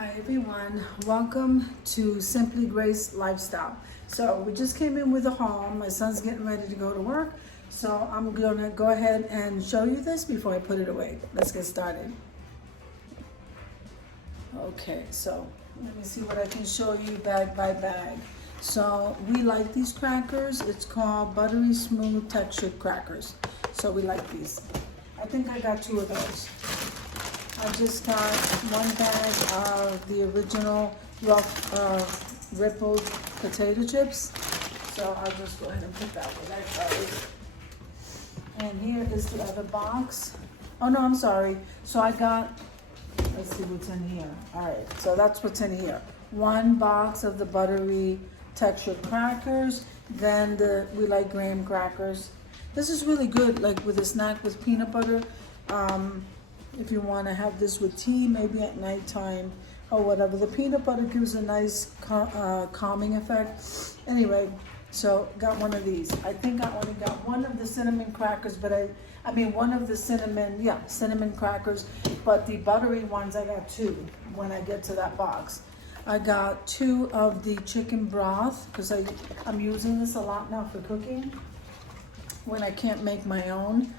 Hi everyone, welcome to Simply Grace Lifestyle. So we just came in with a haul. My son's getting ready to go to work, so I'm gonna go ahead and show you this before I put it away. Let's get started. Okay, so let me see what I can show you bag by bag. So we like these crackers. It's called buttery smooth textured crackers. So we like these. I think I got 2 of those. I just got 1 bag of the original rough rippled potato chips. So I'll just go ahead and put that one first. And here is the other box. Oh no, I'm sorry. So I got, let's see what's in here. All right, so that's what's in here. 1 box of the buttery textured crackers. Then we like graham crackers. This is really good, like with a snack with peanut butter. If you want to have this with tea, maybe at nighttime or whatever. The peanut butter gives a nice calming effect. Anyway, so got 1 of these. I think I only got 1 of the cinnamon crackers, but I mean 1 of the cinnamon crackers, but the buttery ones I got 2 when I get to that box. I got 2 of the chicken broth because I'm using this a lot now for cooking when I can't make my own.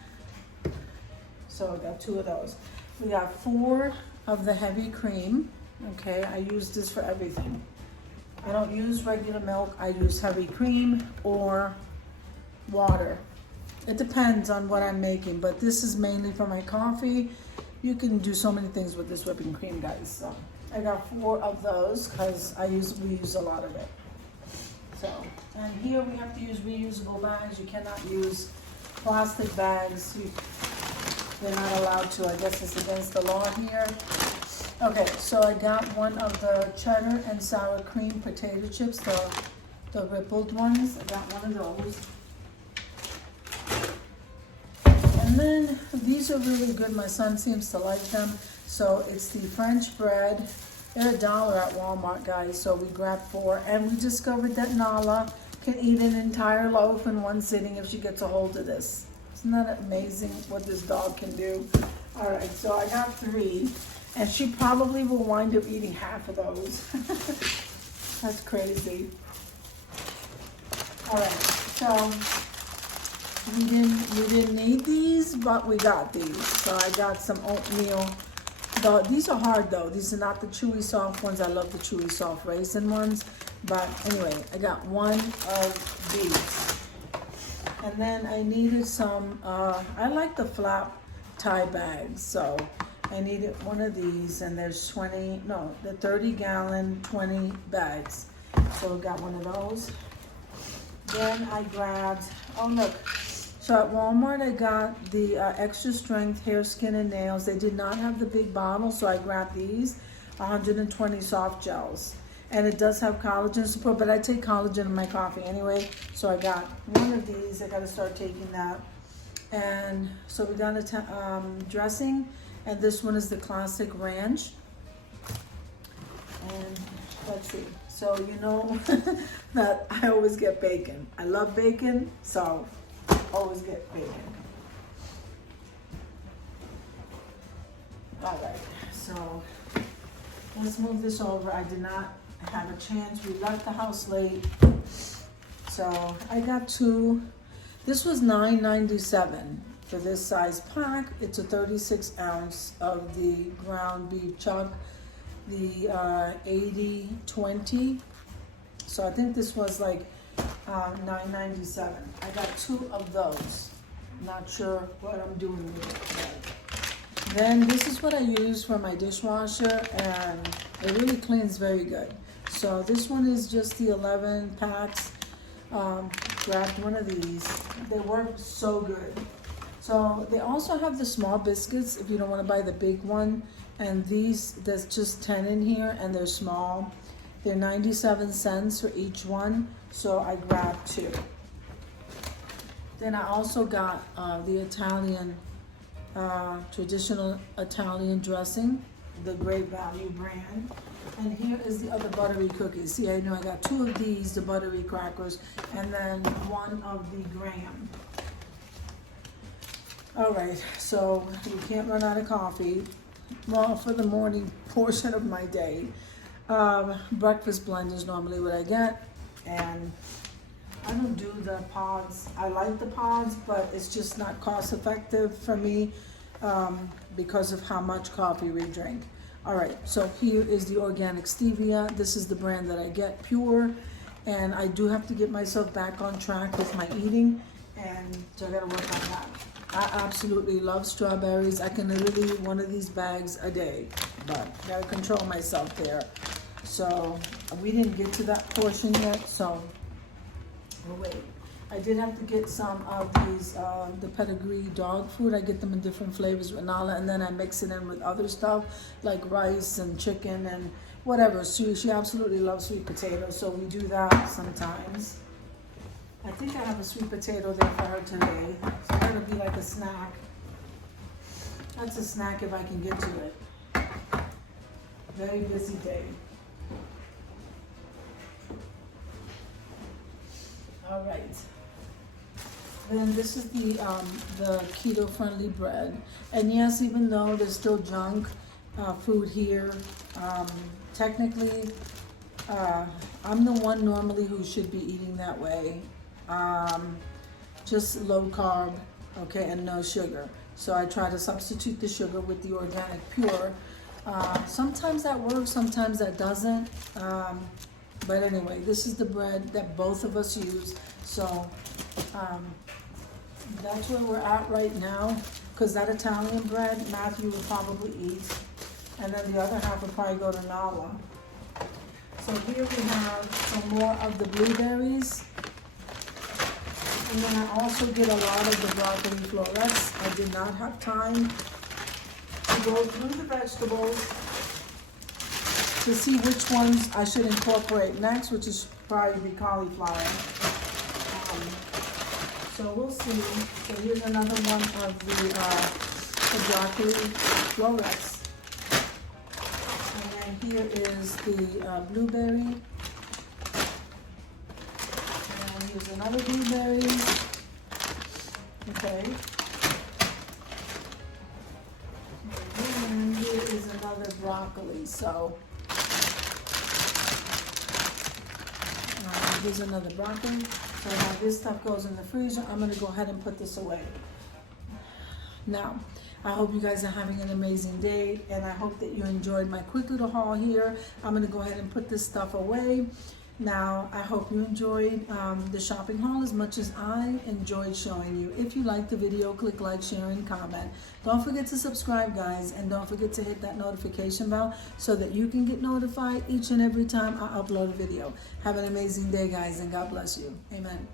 So I got 2 of those. We got 4 of the heavy cream. Okay, I use this for everything. I don't use regular milk. I use heavy cream or water. It depends on what I'm making, but this is mainly for my coffee. You can do so many things with this whipping cream, guys. So I got 4 of those because we use a lot of it. So, and here we have to use reusable bags. You cannot use plastic bags. They're not allowed to. I guess it's against the law here. Okay, so I got 1 of the cheddar and sour cream potato chips, the rippled ones. I got 1 of those. And then these are really good. My son seems to like them. So it's the French bread. They're $1 at Walmart, guys. So we grabbed 4, and we discovered that Nala can eat an entire loaf in 1 sitting if she gets a hold of this. Isn't that amazing what this dog can do? All right, so I got 3, and she probably will wind up eating half of those. That's crazy. All right, so we didn't need these, but we got these. So I got some oatmeal. These are hard though. These are not the chewy soft ones. I love the chewy soft raisin ones. But anyway, I got 1 of these. And then I needed some, I like the flap tie bags. So I needed 1 of these, and there's the 30-gallon, 20 bags. So I got 1 of those. Then I grabbed, oh look. So at Walmart, I got the extra strength hair, skin, and nails. They did not have the big bottle, so I grabbed these, 120 soft gels. And it does have collagen support, but I take collagen in my coffee anyway. So I got 1 of these. I got to start taking that. And so we got a dressing, and this one is the classic ranch. And let's see. So you know that I always get bacon. I love bacon, so always get bacon. All right, so let's move this over. I did not have a chance. We left the house late. So I got 2. This was $9.97 for this size pack. It's a 36 ounce of the ground beef chuck, the 80/20. So I think this was like $9.97. I got 2 of those. Not sure what I'm doing with it today. Then this is what I use for my dishwasher, and it really cleans very good. So this one is just the 11 packs. Grabbed 1 of these. They work so good. So they also have the small biscuits if you don't want to buy the big one. And these, there's just 10 in here, and they're small. They're 97 cents for each one. So I grabbed 2. Then I also got the Italian, traditional Italian dressing, the Great Value brand. And here is the other buttery cookies. See, I know I got 2 of these, the buttery crackers, and then 1 of the graham. All right, so you can't run out of coffee. well, for the morning portion of my day. Breakfast blend is normally what I get, and I don't do the pods. I like the pods, but it's just not cost effective for me because of how much coffee we drink. All right, so here is the organic stevia. This is the brand that I get, pure, and I do have to get myself back on track with my eating, and so I gotta work on that. I absolutely love strawberries. I can literally eat one of these bags a day, but gotta control myself there. So we didn't get to that portion yet, so we'll wait. I did have to get some of these, the pedigree dog food. I get them in different flavors with Nala, and then I mix it in with other stuff like rice and chicken and whatever. She absolutely loves sweet potatoes, so we do that sometimes. I think I have a sweet potato there for her today, so that'll be like a snack. That's a snack if I can get to it. Very busy day. All right. Then this is the keto-friendly bread. And yes, even though there's still junk food here, technically, I'm the one normally who should be eating that way. Just low carb, okay, and no sugar. So I try to substitute the sugar with the organic pure. Sometimes that works, sometimes that doesn't. But anyway, this is the bread that both of us use. So that's where we're at right now, because that Italian bread, Matthew will probably eat. And then the other half will probably go to Nala. So here we have some more of the blueberries. And then I also get a lot of the broccoli florets. I did not have time to go through the vegetables to see which ones I should incorporate next, which is probably be cauliflower. So we'll see. So here's another one of the broccoli florets. And then here is the blueberry. And here's another blueberry. Okay. And here is another broccoli. So here's another broccoli. So now this stuff goes in the freezer. I'm gonna go ahead and put this away. Now, I hope you guys are having an amazing day, and I hope that you enjoyed my quick little haul here. I'm gonna go ahead and put this stuff away. Now, I hope you enjoyed the shopping haul as much as I enjoyed showing you. If you liked the video, click like, share, and comment. Don't forget to subscribe, guys, and don't forget to hit that notification bell so that you can get notified each and every time I upload a video. Have an amazing day, guys, and God bless you. Amen.